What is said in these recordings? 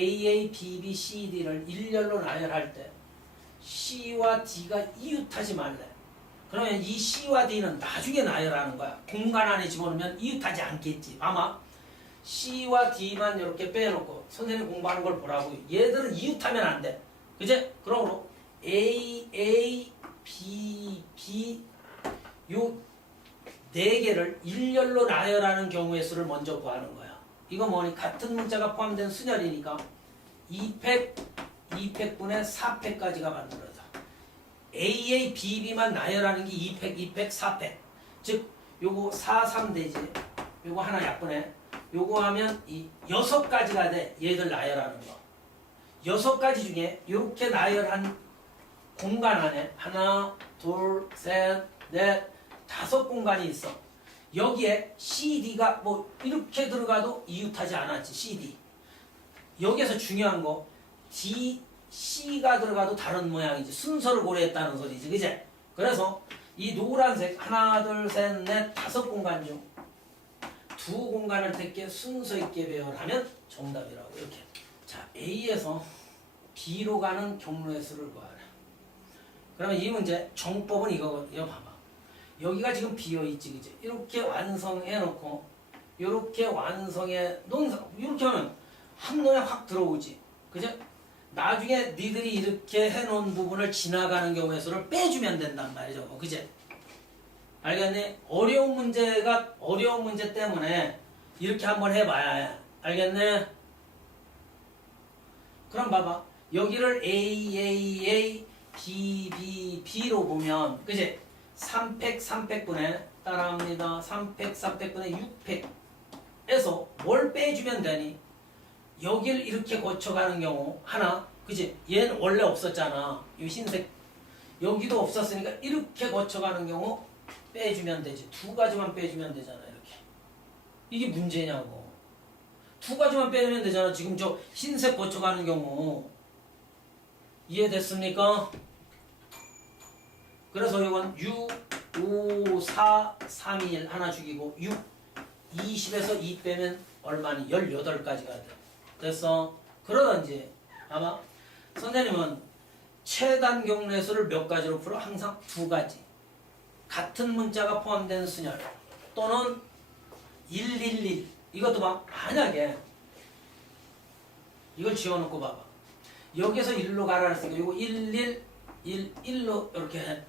AA, BB, CD를 일렬로 나열할 때 C와 D가 이웃하지 말래. 그러면 이 C와 D는 나중에 나열하는 거야. 공간 안에 집어넣으면 이웃하지 않겠지. 아마 C와 D만 이렇게 빼놓고 선생님이 공부하는 걸 보라고. 얘들은 이웃하면 안 돼. 그제? 그러므로 A, A, B, B 요 네 개를 일렬로 나열하는 경우의 수를 먼저 구하는 거야. 이거 뭐니? 같은 문자가 포함된 순열이니까 2팩, 2팩분의 4팩까지가 만들어져. AA, BB만 나열하는 게 2팩, 2팩, 4팩. 즉 요거 4, 3 되지. 요거 하나 약분해. 요거 하면 이 6가지가 돼. 얘들 나열하는 거. 6가지 중에 이렇게 나열한 공간 안에 하나, 둘, 셋, 넷, 5 공간이 있어. 여기에 CD가 뭐 이렇게 들어가도 이웃하지 않았지. CD. 여기에서 중요한 거 D, C가 들어가도 다른 모양이지. 순서를 고려했다는 소리지. 그제? 그래서 이 노란색 하나, 둘, 셋, 넷, 5 공간 중 2 공간을 택해 순서 있게 배열하면 정답이라고. 이렇게. 자, A에서 B로 가는 경로의 수를 구하라. 그러면 이 문제 정법은 이거 봐봐. 여기가 지금 비어있지, 그지? 이렇게 완성해놓고, 이렇게 완성해 놓은, 이렇게 하면 한눈에 확 들어오지, 그죠? 나중에 니들이 이렇게 해놓은 부분을 지나가는 경우의 수를 빼주면 된단 말이죠, 그지? 알겠니? 어려운 문제 때문에 이렇게 한번 해봐야 해. 알겠네? 그럼 봐봐. 여기를 A, A, A, B, B, B로 보면, 그지? 3팩, 3팩분의, 따라합니다. 3팩, 3팩분의 6팩에서 뭘 빼주면 되니? 여길 이렇게 거쳐가는 경우, 하나, 그지? 얘는 원래 없었잖아. 이 흰색. 여기도 없었으니까 이렇게 거쳐가는 경우 빼주면 되지. 2가지만 빼주면 되잖아, 이렇게. 이게 문제냐고. 2가지만 빼면 되잖아. 지금 저 흰색 거쳐가는 경우. 이해됐습니까? 그래서 이건 6, 5, 4, 3, 2, 1 하나 죽이고 6, 20에서 2 빼면 얼마니? 18가지가 돼. 됐어? 그러든지 아마 선생님은 최단 경로의 수를 몇 가지로 풀어? 항상 2가지. 같은 문자가 포함된 순열 또는 111 이것도 봐. 만약에 이걸 지워놓고 봐봐. 여기서 1로 가라 했으니까 이거 11, 1로 이렇게 해.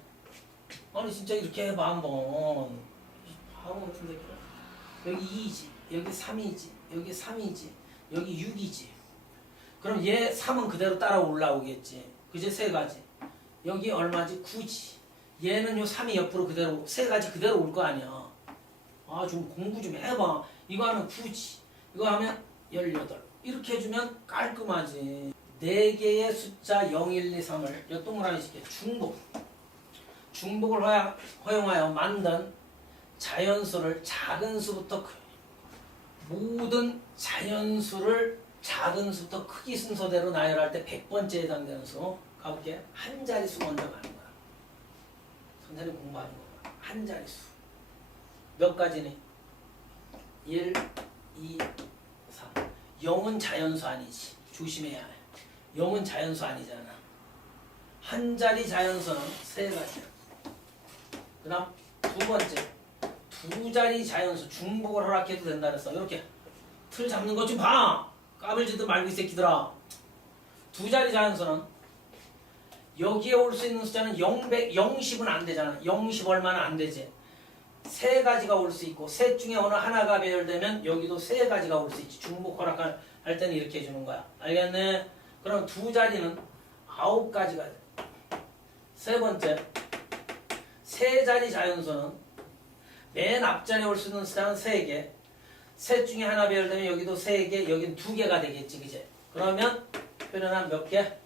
아니 진짜 이렇게 해봐 한번. 바보 같은 새끼야. 여기 2이지, 여기 3이지, 여기 3이지, 여기 6이지. 그럼 얘 3은 그대로 따라 올라오겠지. 그제 3가지. 여기 얼마지? 9지. 얘는 요 3이 옆으로 그대로 3가지 그대로 올 거 아니야. 아 좀 공부 좀 해봐. 이거 하면 9지. 이거 하면 18. 이렇게 해주면 깔끔하지. 4개의 숫자 0, 1, 2, 3을 요 동그라미 칠게. 중복을 허용하여 만든 자연수를 작은 수부터 모든 자연수를 작은 수부터 크기 순서대로 나열할 때 100번째에 해당되는 수. 가볼게. 한 자리수 먼저 가는 거야. 선생님 공부하는 거야. 한 자리수. 몇 가지니? 1, 2, 3. 0은 자연수 아니지. 조심해야 해. 0은 자연수 아니잖아. 한 자리 자연수는 3가지야. 그 다음 2번째 2자리 자연수 중복을 허락해도 된다 그랬어. 이렇게 틀 잡는 것 좀 봐. 까불지도 말고 이 새끼들아. 2자리 자연수는 여기에 올 수 있는 숫자는 0, 100, 0, 10은 안 되잖아. 0, 10 얼마나 안 되지. 3가지가 올 수 있고 셋 중에 어느 하나가 배열되면 여기도 3가지가 올 수 있지. 중복 허락할 때는 이렇게 해주는 거야. 알겠네? 그럼 2자리는 9가지가 돼. 3번째 3자리 자연수는 맨 앞자리에 올 수 있는 숫자는 3개. 셋 중에 하나 배열되면 여기도 3개, 여긴 2개가 되겠지, 그제? 그러면 표현한 몇 개?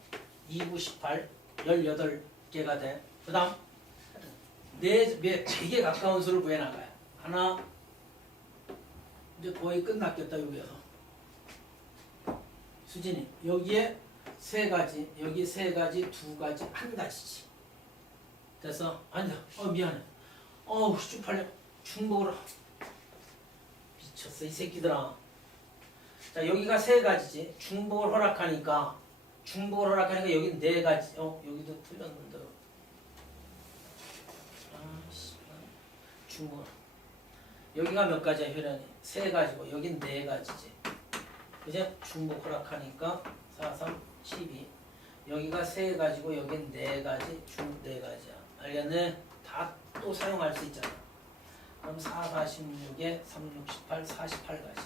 2, 9, 18, 18개가 돼. 그 다음, 4개 가까운 수를 구해나가요. 하나, 이제 거의 끝났겠다, 여기에서. 수진이, 여기에 3가지, 여기 3가지, 2가지, 1가지지. 됐어? 아니다. 미안해. 어우, 쪽팔려. 중복을. 미쳤어, 이 새끼들아. 자, 여기가 세 가지지. 중복을 허락하니까 여기 네 가지. 여기도 틀렸는데. 중복. 여기가 몇 가지야, 혈연이? 세 가지고 여긴 네 가지지. 그죠? 중복 허락하니까 4, 3, 12. 여기가 세 가지고 여긴 네 가지, 중 네 가지야. 알겠네? 다 또 사용할 수 있잖아. 그럼 4, 4, 16에 3, 6, 18, 48가지.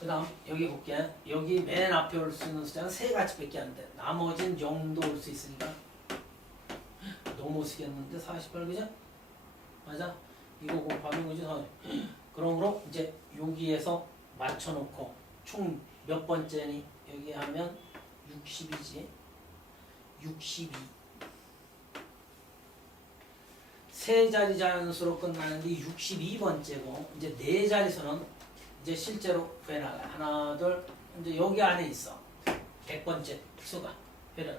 그 다음 여기 볼게. 여기 맨 앞에 올 수 있는 숫자는 세 가지밖에 안 돼. 나머지는 0도 올 수 있으니까 너무 못 쓰겠는데 48 그죠? 맞아? 이거 곱하면 그죠? 그러므로 이제 여기에서 맞춰놓고 총 몇 번째니? 여기 하면 60이지. 62. 세 자리 자연수로 끝나는데 62번째고 이제 네 자리수는 이제 실제로 구해나가. 하나, 둘, 이제 여기 안에 있어. 100번째 수가 회려나.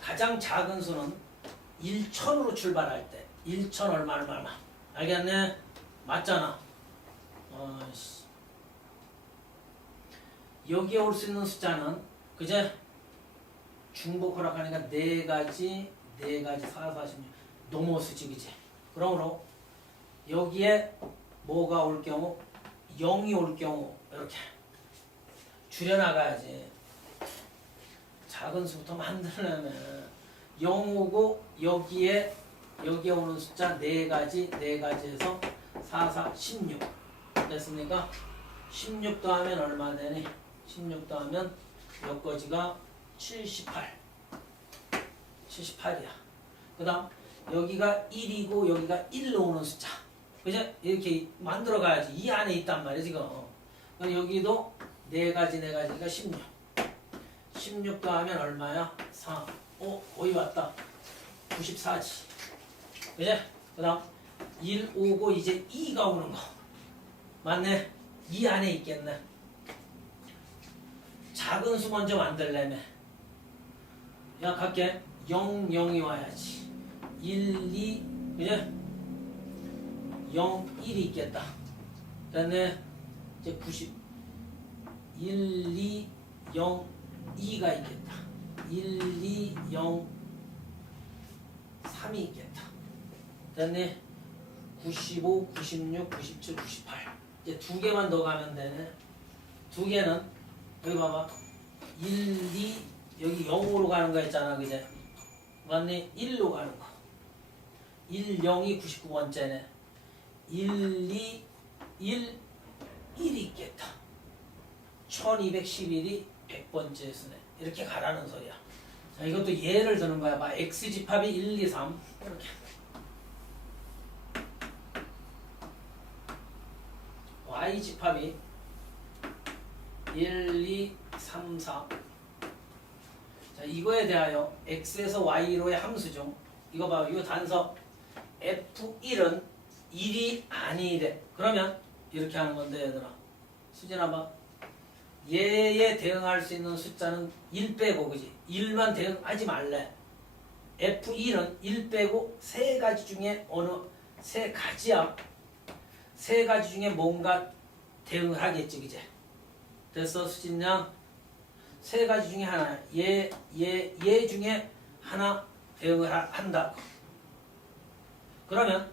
가장 작은 수는 1천으로 출발할 때 1천 얼마. 알겠네? 맞잖아. 여기에 올 수 있는 숫자는 그제 중복 허락하니까 네 가지 4, 4, 16 너무 쓰지 그지? 그러므로 여기에 뭐가 올 경우 0이 올 경우 이렇게 줄여나가야지. 작은 수부터 만들려면 0 오고 여기에 오는 숫자 4가지에서 4, 4, 16 됐습니까? 16 더하면 얼마 되니? 16 더하면 몇 가지가 78이야. 그 다음 여기가 1이고 여기가 1로 오는 숫자 그죠? 이렇게 만들어 가야지. 이 안에 있단 말이야 지금. 그럼 여기도 4가지가 16 16 더하면 얼마야? 4 거의 왔다. 94지 그죠? 그 다음 1 오고 이제 2가 오는 거 맞네? 이 안에 있겠네. 작은 수 먼저 만들려면 갈게. 0, 0이 와야지. 1, 2 그죠? 0, 1이 있겠다. 그다음에 이제 90 1, 2, 0, 2가 있겠다. 1, 2, 0, 3이 있겠다. 그다음에 95, 96, 97, 98 이제 두 개만 더 가면 되네. 두 개는 여기 봐봐. 1, 2 여기 0으로 가는 거 있잖아 그제? 맞네? 1로 가는 거. 1, 0이 99번째네. 1, 2, 1, 1이 있겠다. 1211이 100번째 수네. 이렇게 가라는 소리야. 자, 이것도 예를 드는 거야. 봐. X집합이 1, 2, 3 이렇게. Y집합이 1, 2, 3, 4 자, 이거에 대하여 X에서 Y로의 함수 중 이거 봐. 이거 단서 F1은 1이 아니래. 그러면 이렇게 하는 건데 얘들아. 수진아 봐. 얘에 대응할 수 있는 숫자는 1 빼고 그지? 1만 대응하지 말래. F1은 1 빼고 세 가지 중에 어느 세 가지야. 세 가지 중에 뭔가 대응을 하겠지 그지? 됐어 수진양? 세 가지 중에 하나. 얘 중에 하나 대응을 한다고. 그러면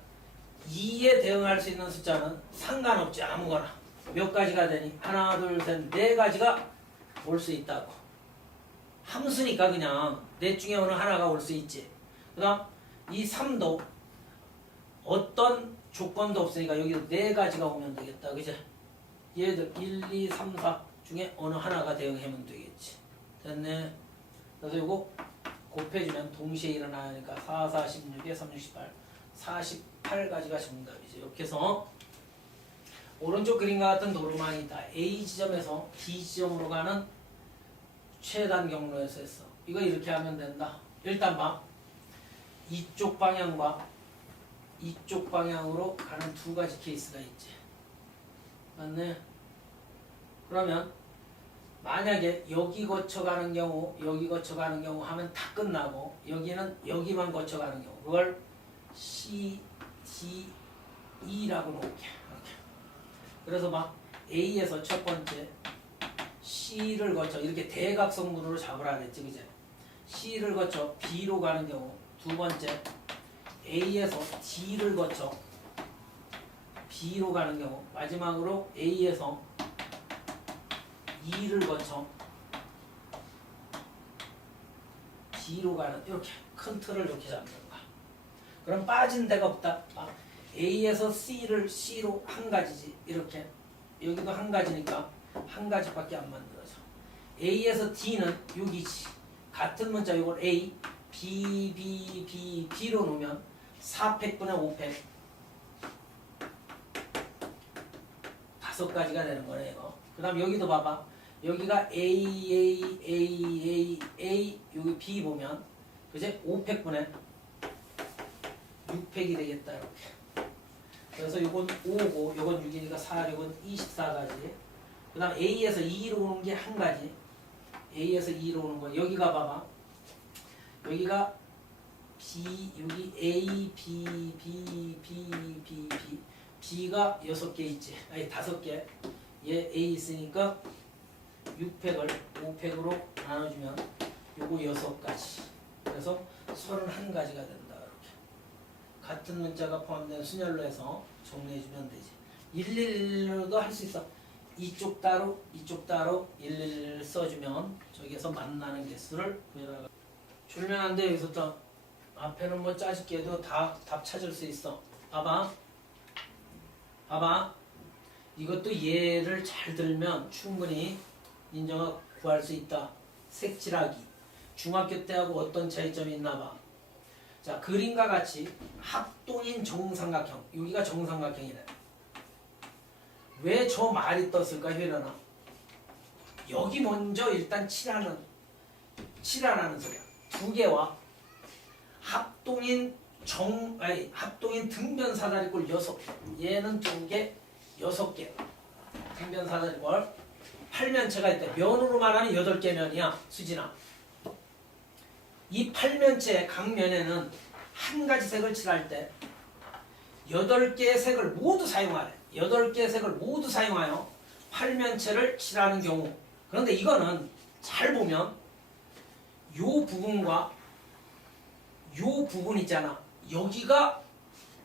2에 대응할 수 있는 숫자는 상관없지. 아무거나 몇 가지가 되니? 하나 둘 셋 네 가지가 올 수 있다고. 함수니까 그냥 넷 중에 어느 하나가 올 수 있지. 그 다음 이 3도 어떤 조건도 없으니까 여기도 네 가지가 오면 되겠다 그죠? 얘들 1, 2, 3, 4 중에 어느 하나가 대응하면 되겠지. 됐네. 그래서 이거 곱해주면 동시에 일어나니까 4, 4, 16에 3, 6, 18 48가지가 정답이죠. 이렇게 해서 오른쪽 그림과 같은 도로망이 있다. A 지점에서 D 지점으로 가는 최단 경로에서 했어. 이거 이렇게 하면 된다. 일단 봐. 이쪽 방향과 이쪽 방향으로 가는 두 가지 케이스가 있지. 맞네? 그러면 만약에 여기 거쳐가는 경우, 여기 거쳐가는 경우 하면 다 끝나고 여기는 여기만 거쳐가는 경우 그걸 C, D, E라고 놓을게. 이렇게. 그래서 막 A에서 첫 번째 C를 거쳐 이렇게 대각선문으로 잡으라 그랬지, 그제? C를 거쳐 B로 가는 경우, 두 번째 A에서 D를 거쳐 B로 가는 경우, 마지막으로 A에서 E를 거쳐 B로 가는, 이렇게 큰 틀을 이렇게 잡는 거야. 그럼 빠진 데가 없다. A에서 C를 C로 한 가지지, 이렇게. 여기도 한 가지니까 한 가지밖에 안 만들어져. A에서 D는 여기지. 같은 문자 이걸 A, B, B, B, B로 놓으면 4팩분의 5팩. 5가지가 되는 거네, 이거. 그 다음 여기도 봐봐. 여기가 A, A, A, A, A, 여기 B 보면, 그제? 5팩분의 6팩이 되겠다, 이렇게. 그래서 이건 5고, 이건 6이니까 4, 이건 24가지. 그 다음 A에서 2로 오는 게 한 가지. A에서 2로 오는 거. 여기가 봐봐. 여기가 B, 여기 A, B, B, B, B, B. B가 6개 있지. 아니, 5개. 얘 A 있으니까 6팩을 5팩으로 나눠주면 요거 6가지. 그래서 31가지가 된다. 이렇게. 같은 문자가 포함된 순열로 해서 정리해주면 되지. 111로도 할 수 있어. 이쪽 따로, 이쪽 따로 111 써주면 저기에서 만나는 개수를 구해나가. 줄면한데 여기서 또 앞에는 뭐 짜집게 해도 다 답 찾을 수 있어. 봐봐. 봐봐. 이것도 얘를 잘 들면 충분히 인정하고 구할 수 있다. 색칠하기. 중학교 때하고 어떤 차이점이 있나 봐. 자, 그림과 같이 합동인 정삼각형. 여기가 정삼각형이래. 왜 저 말이 떴을까, 효련아? 여기 먼저 일단 칠하라는 소리야. 두 개와 합동인 합동인 등변 사다리꼴 6개. 얘는 2개, 6개. 등변 사다리꼴. 8면체가 있대. 면으로 말하면 8개 면이야, 수진아. 이 8면체 각 면에는 한 가지 색을 칠할 때 8개의 색을 모두 사용하래. 8개의 색을 모두 사용하여 8면체를 칠하는 경우. 그런데 이거는 잘 보면 요 부분과 요 부분 있잖아. 여기가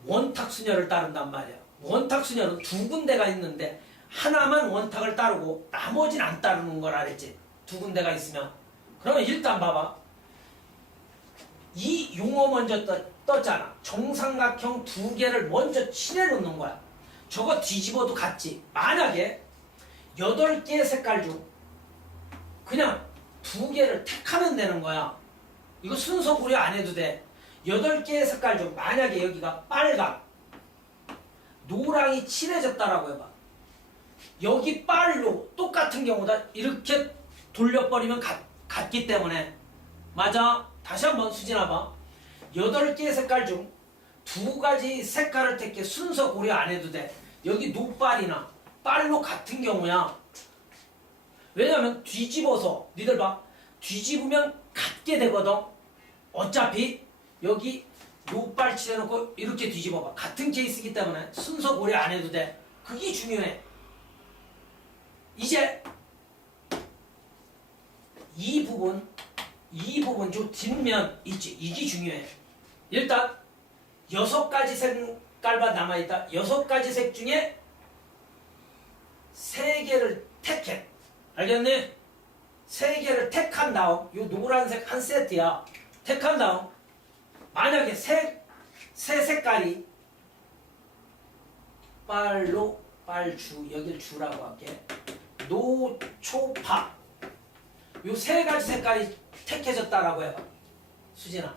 원탁 순열을 따른단 말이야. 원탁 순열은 두 군데가 있는데 하나만 원탁을 따르고 나머지는 안 따르는 걸 알았지. 두 군데가 있으면. 그러면 일단 봐봐. 이 용어 먼저 떴잖아. 정삼각형 2개를 먼저 칠해 놓는 거야. 저거 뒤집어도 같지. 만약에 8개의 색깔 중 그냥 2개를 택하면 되는 거야. 이거 순서 고려 안 해도 돼. 8개의 색깔 중 만약에 여기가 빨강, 노랑이 칠해졌다라고 해봐. 여기 빨로 똑같은 경우다. 이렇게 돌려버리면 같기 때문에. 맞아. 다시 한번 수진아 봐. 8개의 색깔 중 2가지 색깔을 택해. 순서 고려 안 해도 돼. 여기 노빨이나 빨로 같은 경우야. 왜냐면 뒤집어서 니들 봐. 뒤집으면 같게 되거든. 어차피 여기 노빨 칠해놓고 이렇게 뒤집어봐. 같은 케이스이기 때문에 순서 고려 안 해도 돼. 그게 중요해. 이제 이 부분 저 뒷면 있지. 이게 중요해. 일단 6가지 색깔만 남아있다. 6가지 색 중에 3개를 택해. 알겠니? 3개를 택한 다음 요 노란색 한 세트야. 택한 다음 만약에 새 색깔이 빨로 빨주, 여길 주라고 할게. 노초파. 요 3가지 색깔이 택해졌다라고 해봐. 수진아.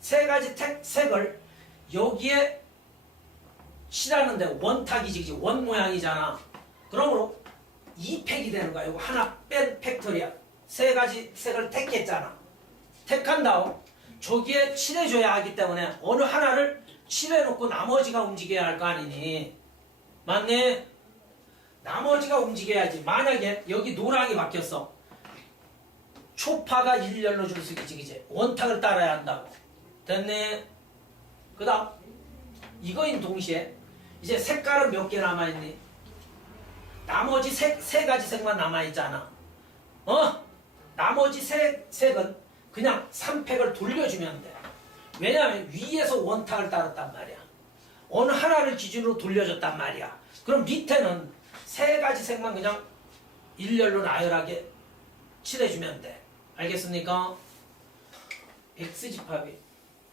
3가지 색을 여기에 칠하는데 원탁이지, 그치? 원 모양이잖아. 그러므로 2팩이 되는 거야. 이거 하나 뺀 팩토리야. 3가지 색을 택했잖아. 택한 다음 저기에 칠해줘야 하기 때문에 어느 하나를 칠해놓고 나머지가 움직여야 할 거 아니니. 맞네? 나머지가 움직여야지. 만약에 여기 노랑이 바뀌었어. 초파가 일렬로 줄 수 있지, 그치? 원탁을 따라야 한다고. 됐네? 그 다음 이거인 동시에 이제 색깔은 몇 개 남아있니? 나머지 세 가지 색만 남아있잖아. 나머지 색은 그냥 3팩을 돌려주면 돼. 왜냐하면 위에서 원탁을 따랐단 말이야. 어느 하나를 기준으로 돌려줬단 말이야. 그럼 밑에는 세 가지 색만 그냥 일렬로 나열하게 칠해주면 돼. 알겠습니까? X집합이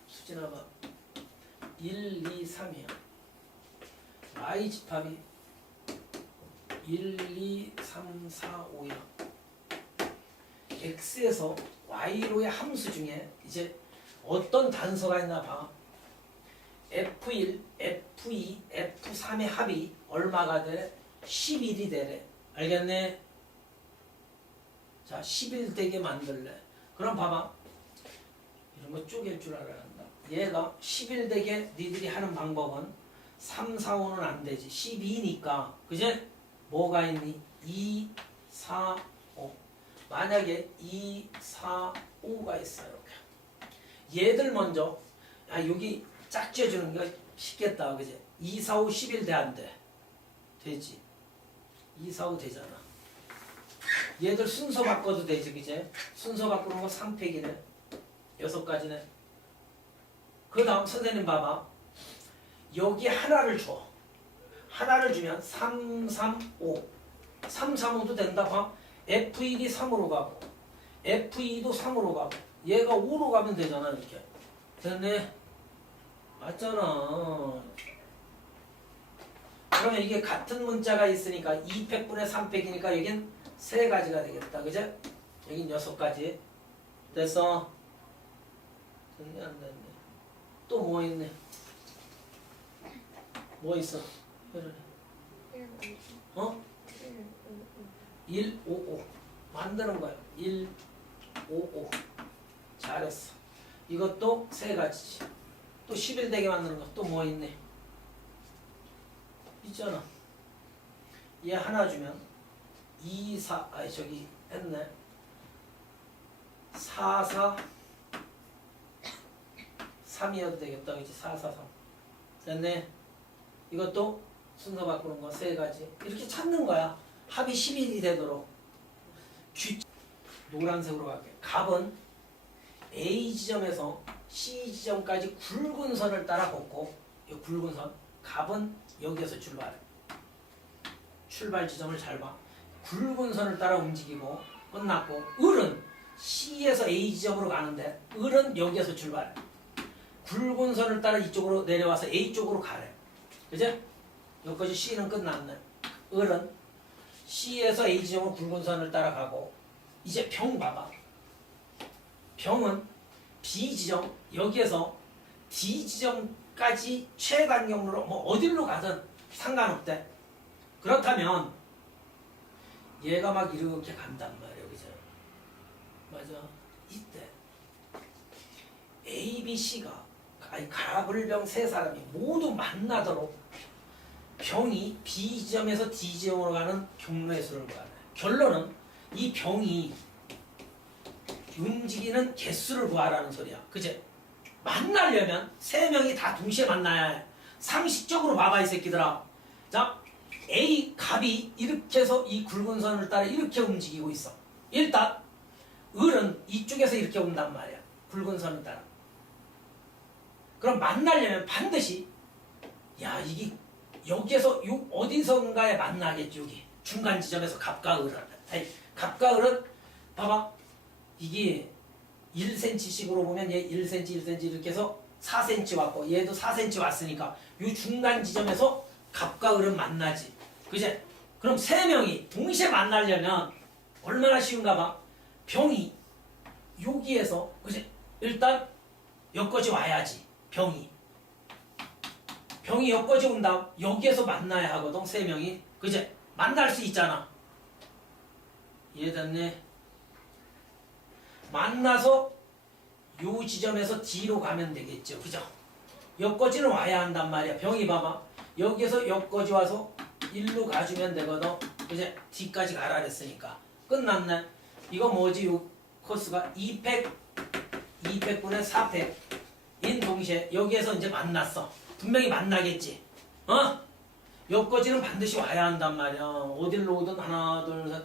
수진아가 1, 2, 3이야. Y집합이 1, 2, 3, 4, 5야. X에서 Y로의 함수 중에 이제 어떤 단서가 있나 봐. F1, F2, F3의 합이 얼마가 돼? 11이 되래. 알겠네? 자, 11 되게 만들래. 그럼 봐봐. 이런 거 쪼갤 줄 알아야 한다. 얘가 11 되게 니들이 하는 방법은 3, 4, 5는 안 되지. 12니까. 그제? 뭐가 있니? 2, 4, 5. 만약에 2, 4, 5가 있어. 이렇게. 얘들 먼저, 여기 짝지어주는 거 쉽겠다. 그제? 2, 4, 5, 11 돼, 안 돼? 되지. 2, 4, 5 되잖아. 얘들 순서 바꿔도 되지, 그제? 순서 바꾸는 거 3팩이네. 6가지네. 그 다음 선생님 봐봐. 여기 하나를 줘. 하나를 주면 3, 3, 5. 3, 3, 5도 된다. 봐. F1이 3으로 가고 F2도 3으로 가고 얘가 5로 가면 되잖아. 이렇게. 됐네. 맞잖아. 그러면 이게 같은 문자가 있으니까 2팩분의 3팩이니까 여긴 3가지가 되겠다. 그제? 여긴 6가지. 됐어? 됐네, 안 됐네. 또 뭐 있네? 뭐 있어? 1, 5, 5. 만드는 거야. 1, 5, 5. 잘했어. 이것도 3가지지. 또 11 되게 만드는 거 또 뭐 있네? 있잖아. 얘 하나 주면 2, 4, 저기 했네. 4, 4, 3이어도 되겠다. 그치? 4, 4, 3. 됐네. 이것도 순서 바꾸는 거 3가지. 이렇게 찾는 거야. 합이 11이 되도록. 노란색으로 갈게. 값은 A 지점에서 C 지점까지 굵은 선을 따라 걷고, 이 굵은 선. 값은 여기에서 출발해. 출발 지점을 잘 봐. 굵은 선을 따라 움직이고 끝났고, 을은 C에서 A 지점으로 가는데 을은 여기에서 출발해. 굵은 선을 따라 이쪽으로 내려와서 A 쪽으로 가래. 그제? 여기까지 C는 끝났네. 을은 C에서 A 지점으로 굵은 선을 따라가고, 이제 병 봐봐. 병은 B 지점, 여기에서 D 지점까지 최단경로로 뭐 어디로 가든 상관없대. 그렇다면 얘가 막 이렇게 간단 말이야. 그죠? 맞아. 이때 A, B, C가 가불병 세 사람이 모두 만나도록 병이 B 지점에서 D 지점으로 가는 경로의 수를 구하네. 결론은 이 병이 움직이는 개수를 구하라는 소리야. 그제? 만나려면 3명이 다 동시에 만나야 해. 상식적으로 봐봐 이 새끼들아. 자, A 값이 이렇게 해서 이 굵은 선을 따라 이렇게 움직이고 있어. 일단 을은 이쪽에서 이렇게 온단 말이야. 굵은 선을 따라. 그럼 만나려면 반드시 이게 여기에서 요 어디선가에 만나겠지. 여기 중간 지점에서 갑과 을은. 갑과 을은 봐봐. 이게 1cm씩으로 보면 얘 1cm, 1cm 이렇게 해서 4cm 왔고 얘도 4cm 왔으니까 요 중간 지점에서 갑과 을은 만나지. 그제? 그럼 3명이 동시에 만나려면 얼마나 쉬운가 봐. 병이 여기에서 그제? 일단 여기까지 와야지. 병이 여기까지 온다. 여기에서 만나야 하거든. 3명이. 그제? 만날 수 있잖아. 이해됐네? 만나서 요 지점에서 D로 가면 되겠죠. 그죠? 여기까지는 와야 한단 말이야. 병이 봐봐. 여기에서 여기까지 와서 1로 가주면 되거든. 이제 D까지 가라 그랬으니까. 끝났네. 이거 뭐지? 요 코스가 2팩분의 4팩. 인 동시에 여기에서 이제 만났어. 분명히 만나겠지. 여기까지는 반드시 와야 한단 말이야. 어딜로 오든 하나 둘 셋.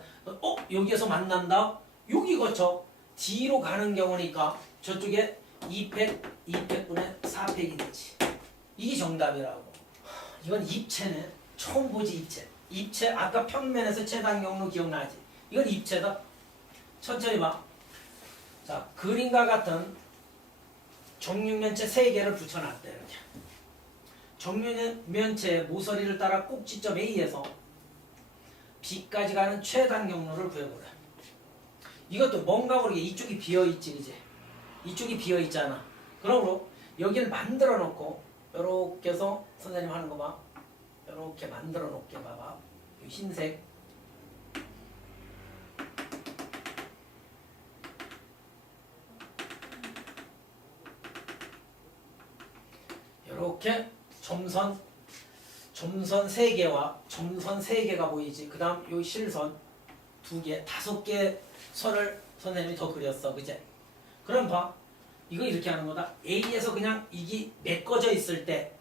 여기에서 만난다. 여기 거쳐 D로 가는 경우니까 저쪽에 2팩 2팩분의 4팩이 되지. 이게 정답이라고. 이건 입체네. 처음 보지 입체. 입체 아까 평면에서 최단 경로 기억나지? 이건 입체다. 천천히 봐. 자, 그림과 같은 정육면체 3개를 붙여놨대. 이렇게. 정육면체의 모서리를 따라 꼭지점 A에서 B까지 가는 최단 경로를 구해보래. 이것도 뭔가 모르게 이쪽이 비어있지, 그지? 이쪽이 비어있잖아. 그러므로 여기를 만들어 놓고 요렇게 해서 선생님 하는 거 봐. 요렇게 만들어 놓게 봐봐. 흰색. 요렇게 점선 3개와 점선 3개가 보이지. 그 다음 요 실선 2개, 5개 선을 선생님이 더 그렸어. 그제? 그럼 봐. 이거 이렇게 하는 거다. A에서 그냥 이게 메꿔져 있을 때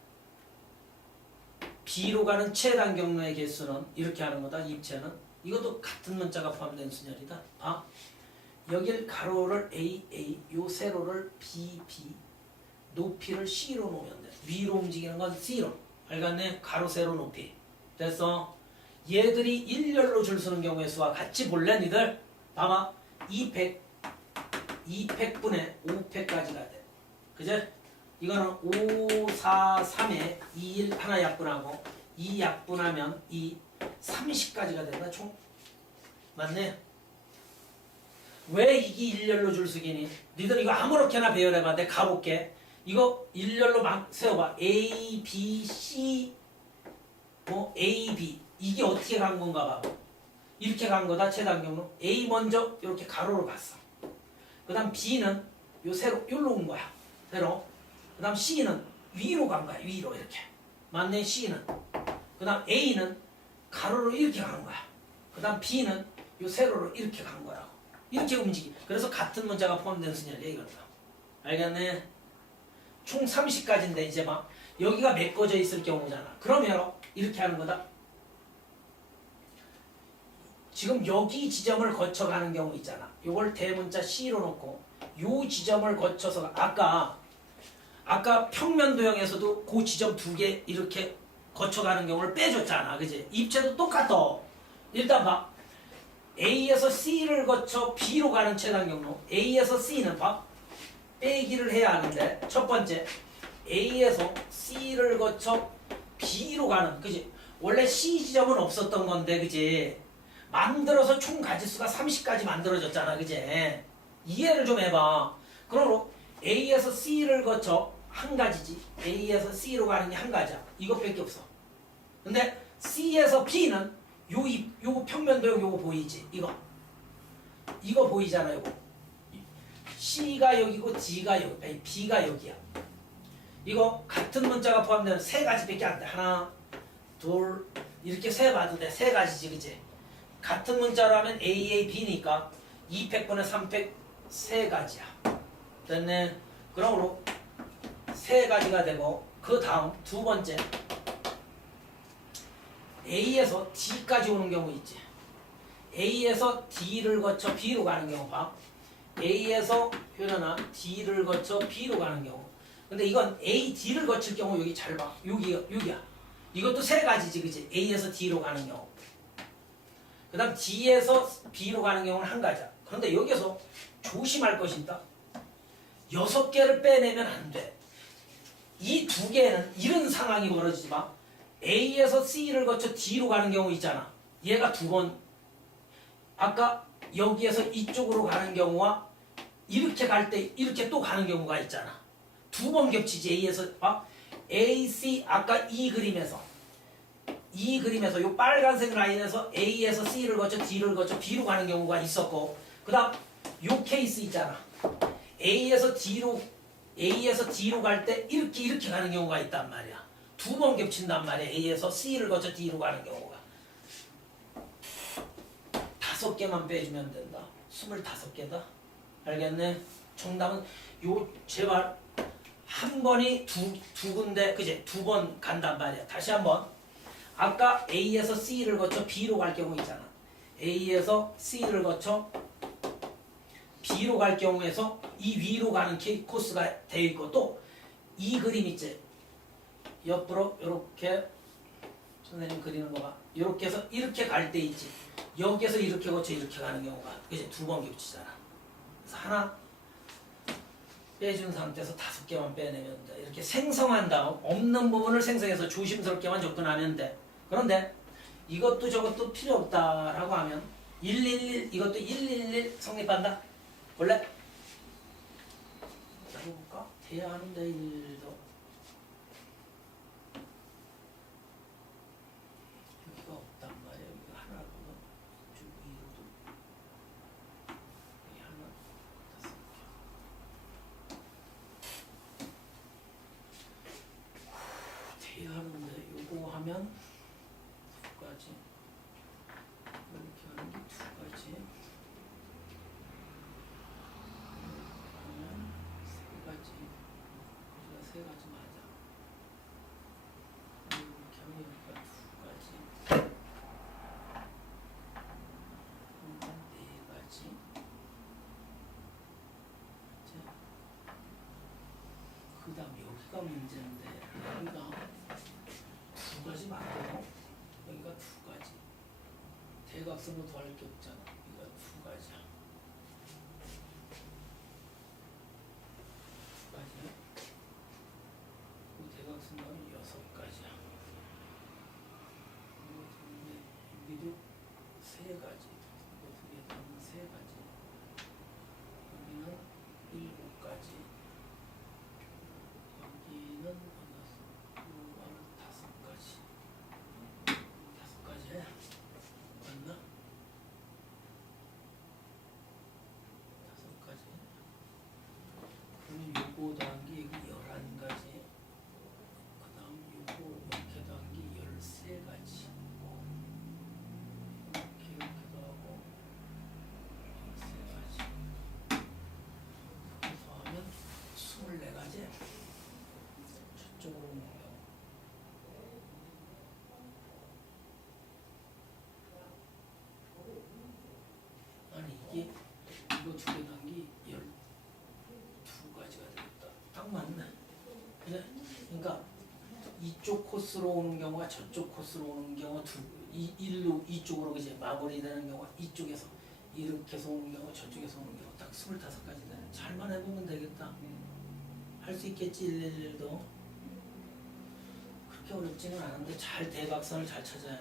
B로 가는 최단 경로의 개수는 이렇게 하는 거다. 입체는. 이것도 같은 문자가 포함된 순열이다. 봐. 여길 가로를 AA, 요 세로를 BB, 높이를 C로 놓으면 돼. 위로 움직이는 건 C로. 알겠네? 가로, 세로, 높이. 됐어? 얘들이 일렬로 줄 서는 경우의 수와 같이 볼래? 니들? 봐봐. 2팩분의 5팩까지가 돼. 그제? 이거는 5, 4, 3에 2, 1 하나 약분하고 2 약분하면 2, 30까지가 된다. 총. 맞네? 왜 이게 일렬로 줄 서기니? 니들 이거 아무렇게나 배열해봐. 내가 가볼게. 이거 일렬로 막 세워봐. A, B, C, A, B. 이게 어떻게 간 건가 봐봐. 이렇게 간 거다. 최단 경로. A 먼저 이렇게 가로로 갔어. 그 다음 B는 요 세로, 요로 온 거야. 세로. 그 다음 C는 위로 간 거야. 위로 이렇게. 맞네. C는. 그 다음 A는 가로로 이렇게 간 거야. 그 다음 B는 요 세로로 이렇게 간 거라고. 이렇게 움직이. 그래서 같은 문자가 포함된 순열이야. 이거다. 알겠네? 총 30까지인데 이제 막 여기가 메꿔져 있을 경우잖아. 그러면 이렇게 하는 거다. 지금 여기 지점을 거쳐가는 경우 있잖아. 요걸 대문자 C로 놓고 요 지점을 거쳐서 아까 평면 도형에서도 그 지점 2개 이렇게 거쳐가는 경우를 빼줬잖아. 그지? 입체도 똑같아. 일단 봐. A에서 C를 거쳐 B로 가는 최단 경로. A에서 C는 봐. 빼기를 해야 하는데 첫 번째 A에서 C를 거쳐 B로 가는, 그지? 원래 C 지점은 없었던 건데, 그지? 만들어서 총 가지수가 30까지 만들어졌잖아, 그지? 이해를 좀 해봐. 그러므로 A에서 C를 거쳐 한 가지지. A에서 C로 가는 게 한 가지야. 이것밖에 없어. 근데 C에서 B는 요거 평면도형 요거 보이지? 이거 보이잖아, 요거. C가 여기고 D가 여기, 아니 B가 여기야. 이거 같은 문자가 포함되는 3가지밖에 안 돼. 하나, 둘, 이렇게 세봐도 돼. 3가지지, 그치? 같은 문자로 하면 A, A, B니까 2팩분의 3팩 3가지야. 됐네. 그러므로 3가지가 되고, 그 다음 두 번째 A에서 D까지 오는 경우 있지. A에서 D를 거쳐 B로 가는 경우 봐. A에서 효연아 D를 거쳐 B로 가는 경우. 근데 이건 A, D를 거칠 경우 여기 잘 봐. 여기야. 이것도 3가지지, 그치? A에서 D로 가는 경우. 그 다음 D에서 B로 가는 경우는 한 가지야. 그런데 여기서 조심할 것이 있다. 6개를 빼내면 안 돼. 이 2개는 이런 상황이 벌어지지 마. A에서 C를 거쳐 D로 가는 경우 있잖아. 얘가 2번. 아까 여기에서 이쪽으로 가는 경우와 이렇게 갈 때 이렇게 또 가는 경우가 있잖아. 2번 겹치지. A에서 A, C 아까 이 그림에서 요 빨간색 라인에서 A에서 C를 거쳐 D를 거쳐 B로 가는 경우가 있었고, 그 다음 요 케이스 있잖아. A에서 D로 갈 때 이렇게 가는 경우가 있단 말이야. 2번 겹친단 말이야. A에서 C를 거쳐 D로 가는 경우가. 5개만 빼주면 된다. 25개다. 알겠네? 정답은 요 제발 한 번이 두 군데, 그제? 2번 간단 말이야. 다시 한번. 아까 A에서 C를 거쳐 B로 갈 경우 있잖아. A에서 C를 거쳐 B로 갈 경우에서 이 위로 가는 코스가 되어 있고 또 이 그림 있지. 옆으로 이렇게 선생님 그리는 거 봐. 이렇게 해서 이렇게 갈 때 있지. 여기에서 이렇게 거쳐 이렇게 가는 경우가 이제 두 번 겹치잖아. 그래서 하나 빼준 상태에서 5개만 빼내면 돼. 이렇게 생성한 다음 없는 부분을 생성해서 조심스럽게만 접근하면 돼. 그런데 이것도 저것도 필요 없다라고 하면 111 이것도 111 성립한다. 원래 해볼까? 돼야 하는데 1도 여기가 없단 말이야. 여기가 하나거든. 이쪽 위로도 여기 하나 돼야 하는데 요거 하면 두 가지 이렇게 하는 게 두 가지 하면 세 가지 여기가 세 가지 맞아. 이렇게 하면 여기가 두 가지 그러니까 네 가지 그 다음 여기가 문제인데 여기가 두 가지 맞고 여기가 두 가지 대각선으로 더할 게 없잖아. 여기가 두 가지야. 두 가지야. 그 대각선 나오면 6가지야. 여기도 세 가지. 이거 두 개 더하면 세 가지. 여기는 7가지. 여기는 5가지. 5가지. 맞나? 5가지. 그러면 요거 더한 게 여기 11가지. 그 다음 요거 이렇게 더한 게 13가지. 이렇게 더하고 13가지. 그렇게 더하면 24가지. 저쪽으로 오는 경우. 아니 이게 이거 두 개 더한 게 12가지가 되겠다. 딱 맞네. 그래? 그러니까 이쪽 코스로 오는 경우가 저쪽 코스로 오는 경우 일로 이쪽으로 이제 마무리되는 경우가 이쪽에서 이렇게 해서 오는 경우 저쪽에서 오는 경우 딱 25가지 되네. 잘만 해보면 되겠다. 할 수 있겠지. 111도 그렇게 어렵지는 않은데 잘 대각선을 잘 찾아야 해.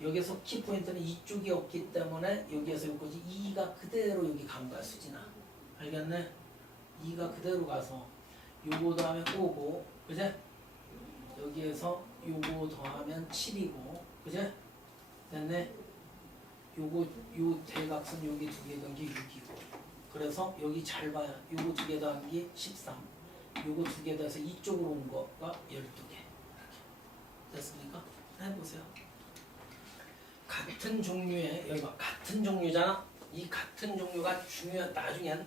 여기서 키포인트는 이쪽이 없기 때문에 여기에서 여기까지 2가 그대로 여기 간 거야. 수진아 알겠네? 2가 그대로 가서 요거 더하면 5고 그제? 여기에서 요거 더하면 7이고 그제? 됐네? 요거 요 대각선 여기 두 개 더한 게 6이고 그래서 여기 잘 봐야 요거 두 개 더한 게 13 요거 두 개 더해서 이쪽으로 온 거가 12개 이렇게 됐습니까? 해보세요. 같은 종류의 여기 봐 같은 종류잖아. 이 같은 종류가 중요한 나중엔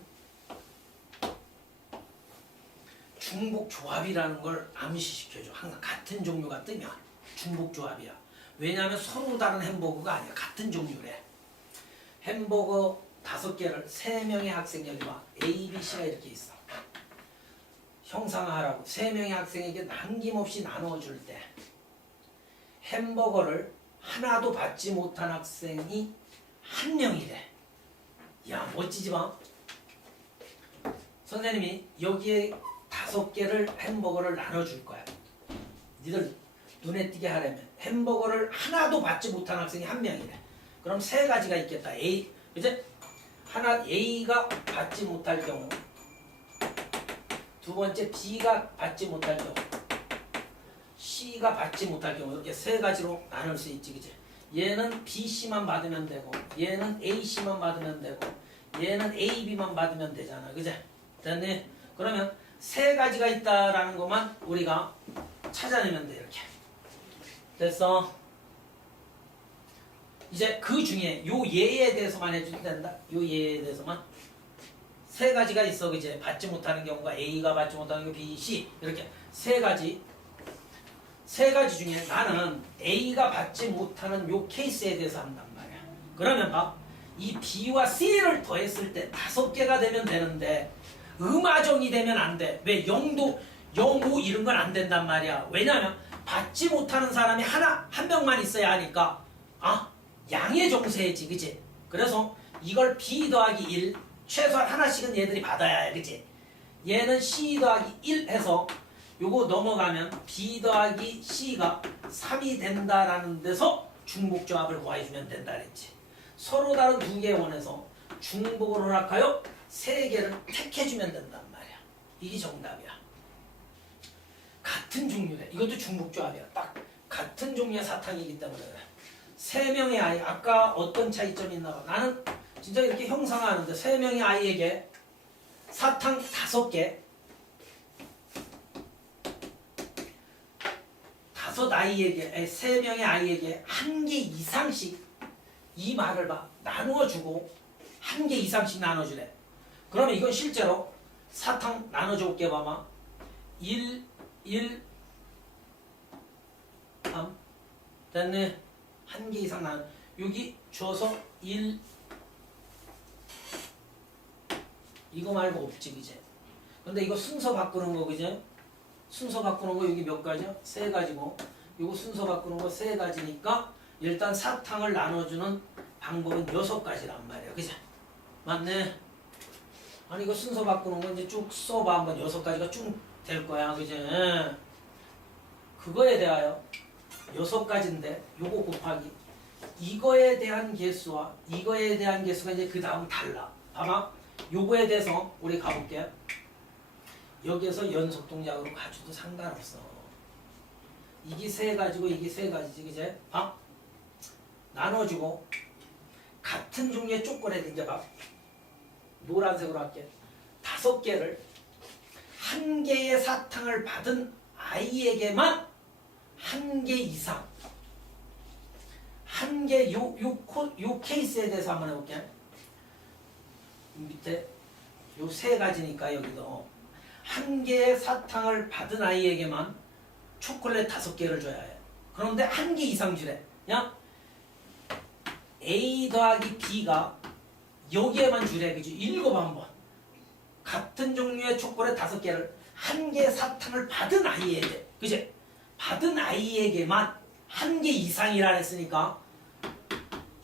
중복 조합이라는 걸 암시시켜줘. 항상 같은 종류가 뜨면 중복 조합이야. 왜냐하면 서로 다른 햄버거가 아니야. 같은 종류래. 햄버거 5개를 3명의 학생이 여기 봐 A, B, C가 이렇게 있어. 형상화하라고 3명의 학생에게 남김없이 나눠줄 때 햄버거를 하나도 받지 못한 학생이 1명이래. 야 멋지지 마. 선생님이 여기에 5개를 햄버거를 나눠줄 거야. 니들 눈에 띄게 하려면 햄버거를 하나도 받지 못한 학생이 1명이래. 그럼 3가지가 있겠다. A 이제 하나 A가 받지 못할 경우, 두 번째 B가 받지 못할 경우, C가 받지 못할 경우 이렇게 3가지로 나눌 수 있지, 그치? 얘는 B, C만 받으면 되고, 얘는 A, C만 받으면 되고, 얘는 A, B만 받으면 되잖아, 그치? 됐니? 그러면 3가지가 있다라는 것만 우리가 찾아내면 돼, 이렇게. 됐어? 이제 그 중에 요 예에 대해서만 해주면 된다. 요 예에 대해서만 3가지가 있어, 그치? 받지 못하는 경우가 A가 받지 못하는 경우 B, C 이렇게 3가지. 세 가지 중에 나는 A가 받지 못하는 요 케이스에 대해서 한단 말이야. 그러면 봐. 이 B와 C를 더했을 때 5개가 되면 되는데 음화정이 되면 안 돼. 왜? 0도 0, 5 이런 건 안 된단 말이야. 왜냐면 받지 못하는 사람이 한 명만 있어야 하니까 양의 정세지, 그치? 그래서 이걸 B 더하기 1 최소한 하나씩은 얘들이 받아야 해, 그치? 얘는 C 더하기 1 해서 요거 넘어가면 B 더하기 C가 3이 된다라는 데서 중복조합을 구해주면 된다 그랬지. 서로 다른 두 개의 원에서 중복을 허락하여 세 개를 택해주면 된단 말이야. 이게 정답이야. 같은 종류래. 이것도 중복조합이야. 딱 같은 종류의 사탕이기 때문에 그래. 세 명의 아이, 아까 어떤 차이점이 있나 봐. 나는 진짜 이렇게 형상화하는데 세 명의 아이에게 사탕 5개, 5아이에게, 3명의 아이에게 1개 이상씩 이 말을 봐. 나누어주고 1개 이상씩 나눠주래. 그러면 이건 실제로 사탕 나눠줘 볼게 봐봐. 1, 1, 3 됐네. 1개 이상 나눠. 여기 줘서 1 이거 말고 없지, 그제? 근데 이거 순서 바꾸는 거, 그제? 순서 바꾸는 거 여기 몇 가지야? 3가지고 이거 순서 바꾸는 거 3가지니까 일단 사탕을 나눠주는 방법은 6가지란 말이야, 그제? 맞네? 아니 이거 순서 바꾸는 거 이제 쭉 써봐. 한번 6가지가 쭉 될 거야, 그제? 그거에 대하여 6가지인데 요거 곱하기 이거에 대한 개수와 이거에 대한 개수가 이제 그 다음 달라. 봐봐. 요거에 대해서 우리 가볼게. 여기에서 연속 동작으로 가져도 상관없어. 이게 3가지고 이게 3가지지, 그제? 나눠주고 같은 종류의 초콜릿 이제 봐. 노란색으로 할게. 5개를 1개의 사탕을 받은 아이에게만 1개 이상 1개 요 케이스에 대해서 한번 해볼게. 밑에 요 3가지니까 여기도 1개의 사탕을 받은 아이에게만 초콜릿 5개를 줘야 해. 그런데 1개 이상 주래. 야, A 더하기 B가 여기에만 주래. 그지? 읽어봐 한번. 같은 종류의 초콜릿 5개를 1개 사탕을 받은 아이에게, 그지? 받은 아이에게만 1개 이상이라 했으니까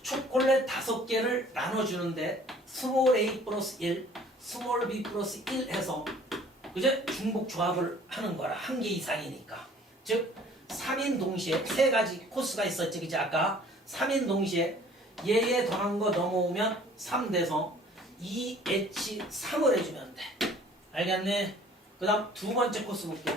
초콜릿 5개를 나눠주는데 스몰 a 플러스 1, 스몰 b 플러스 1 해서 그제 중복 조합을 하는 거라. 1개 이상이니까. 즉 3인 동시에 3가지 코스가 있었지, 그지? 아까 3인 동시에 얘에 더한 거 넘어오면 3 돼서 2H3을 해주면 돼. 알겠네? 그 다음 두 번째 코스 볼게.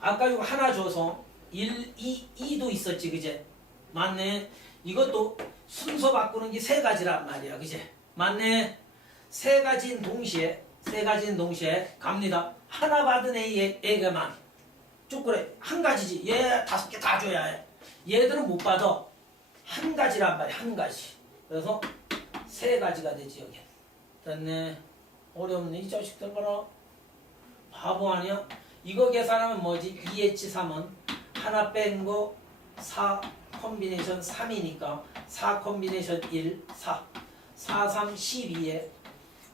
아까 이거 하나 줘서 1, 2, 2도 있었지, 그제? 맞네? 이것도 순서 바꾸는 게 3가지란 말이야, 그제? 맞네? 3가지인 동시에 갑니다. 하나 받은 A에게만 초콜릿 1가지지. 얘 5개 다 줘야 해. 얘들은 못 받아. 1가지란 말이야, 1가지. 그래서 3가지가 되지, 여기. 됐네. 어렵네, 이 자식들 봐라. 바보 아니야? 이거 계산하면 뭐지? 2H3은 하나 뺀 거 4 콤비네이션 3이니까 4 콤비네이션 1, 4. 4, 3, 12에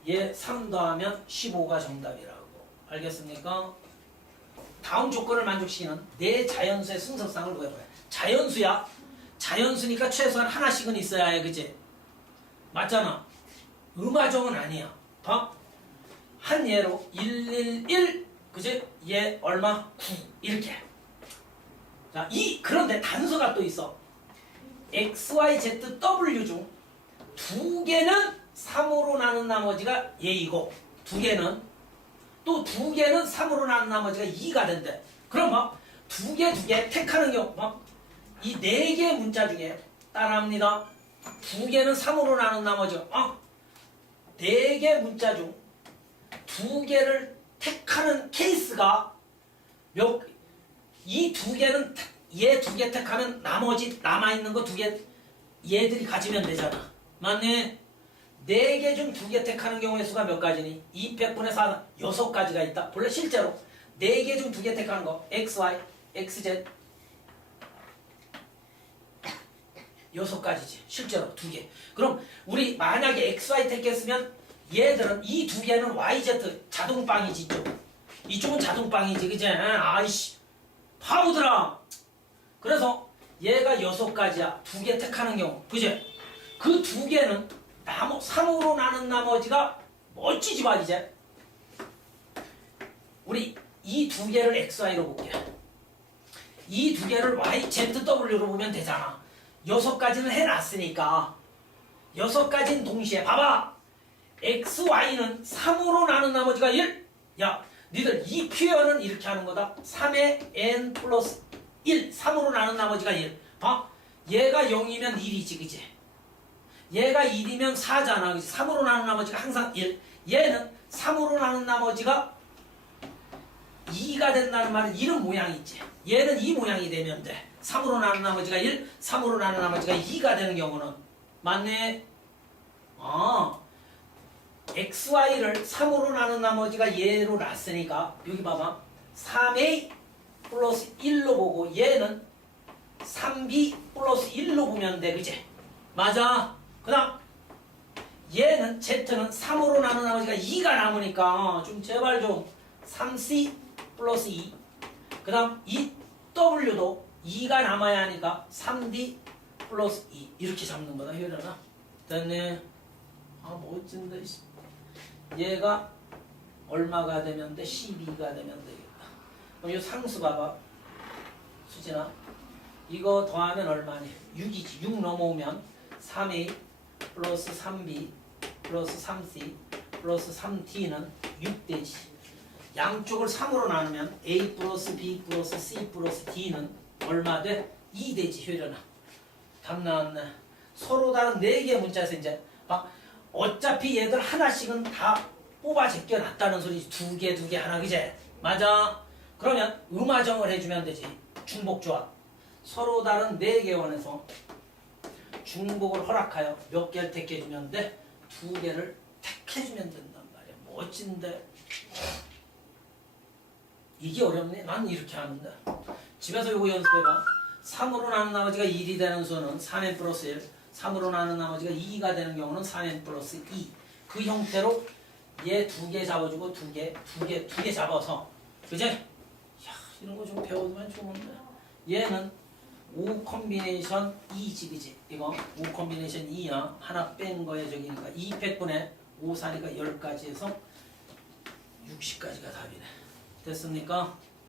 얘 3 더하면 15가 정답이라고. 알겠습니까? 다음 조건을 만족시키는 네 자연수의 순서상을 구해봐요. 자연수야. 자연수니까 최소한 하나씩은 있어야 해, 그치? 맞잖아. 음화정은 아니야. 봐. 한 예로 111, 그치? 얘 얼마? 9 이렇게. 자, 그런데 단서가 또 있어. X, Y, Z, W 중 2개는 3으로 나눈 나머지가 얘이고 2개는 또 2개는 3으로 나눈 나머지가 2가 된대. 그럼 뭐 2개 택하는 경우 이 4개의 문자 중에 따라합니다. 2개는 3으로 나눈 나머지가 4개 문자 중 2개를 택하는 케이스가 이 2개는 얘 2개 택하면 나머지 남아있는 거 2개 얘들이 가지면 되잖아. 맞네? 4개 중 2개 택하는 경우의 수가 몇 가지니? 200분의 4, 6가지가 있다. 본래 실제로 4개 중 2개 택하는 거. XY, XZ. 6가지지. 실제로 2개. 그럼 우리 만약에 XY 택했으면 얘들은 이 2개는 YZ 자동빵이지 이쪽. 이쪽은 자동빵이지. 그치? 아이씨. 파우드라. 그래서 얘가 6가지야. 2개 택하는 경우. 그치? 그 2개는 3으로 나눈 나머지가 멋지지 봐 이제. 우리 이 2개를 XY로 볼게. 이 2개를 YZW로 보면 되잖아. 6가지는 해놨으니까 6가지는 동시에 봐봐. XY는 3으로 나눈 나머지가 1. 야 니들 이 표현은 이렇게 하는 거다. 3의 n 플러스 1 3으로 나눈 나머지가 1. 봐. 얘가 0이면 1이지 그치? 얘가 1이면 4잖아 그치? 3으로 나눈 나머지가 항상 1. 얘는 3으로 나눈 나머지가 2가 된다는 말은 이런 모양이 있지. 얘는 이 모양이 되면 돼. 3으로 나눈 나머지가 1, 3으로 나눈 나머지가 2가 되는 경우는 맞네. XY를 3으로 나눈 나머지가 얘로 놨으니까 여기 봐봐. 3A 플러스 1로 보고 얘는 3B 플러스 1로 보면 돼. 그치? 맞아. 그 다음 얘는 Z는 3으로 나눈 나머지가 2가 남으니까 좀 제발 좀 3C 플러스 2. 그 다음 이 W도 2가 남아야 하니까 3D 플러스 2 이렇게 잡는 거다. 효련아 됐네. 멋진데. 얘가 얼마가 되면 돼? 12가 되면 되겠다. 그럼 이 상수 봐봐. 수진아 이거 더하면 얼마니? 6이지. 6 넘어오면 3A 플러스 3B 플러스 3C 플러스 3D는 6되지. 양쪽을 3으로 나누면 A 플러스 B 플러스 C 플러스 D는 얼마 돼? 2 되지. 효련아 답 나왔네. 서로 다른 4개의 문자에서 이제 막 어차피 얘들 하나씩은 다 뽑아 제껴놨다는 소리지. 2개 하나 그제? 맞아. 그러면 음화정을 해주면 되지. 중복조합. 서로 다른 4개 원에서 중복을 허락하여 몇 개를 택해주면 돼? 2개를 택해주면 된단 말이야. 멋진데. 이게 어렵네. 난 이렇게 하는데. 집에서 요거 연습해봐. 3으로 나눈 나머지가 1이 되는 수는 3n 플러스 1. 3으로 나눈 나머지가 2가 되는 경우는 3n 플러스 2. 그 형태로 얘 2개 잡아주고 2개 잡아서. 그제? 야, 이런 거 좀 배워두면 좋은데. 얘는 5 콤비네이션 2지, 그지? 이거 5 콤비네이션 2야. 하나 뺀 거에 저기니까 2 100분의 5 사니까 10가지 해서 60가지가 답이네. 됐습니까?